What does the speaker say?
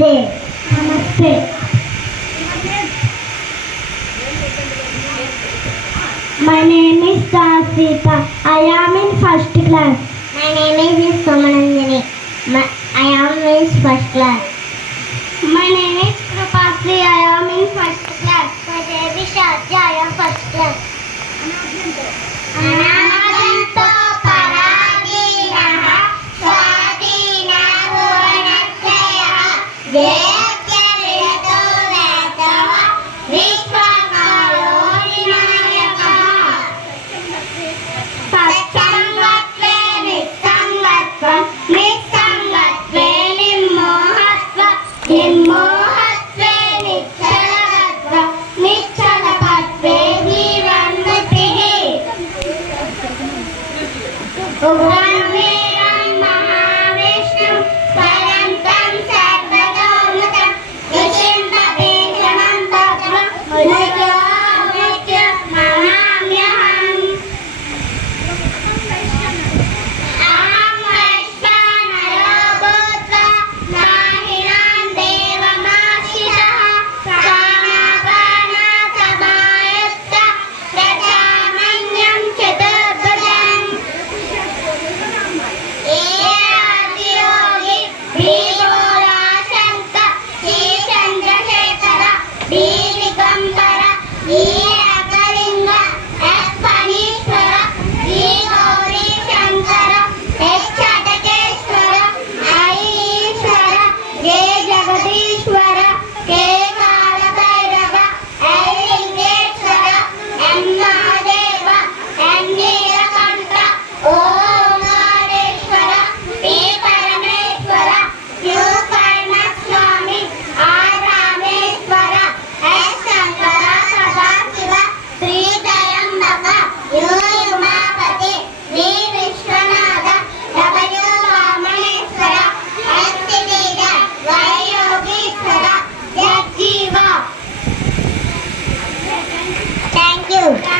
Namaste. My name is Tasita. I am in first class. My name is Somanandini. I am in first class. My name is Krupasri. I am in first class. My name is Shadya. I am first class. Anajanto Paradinah Swadina Bhuvanasthaya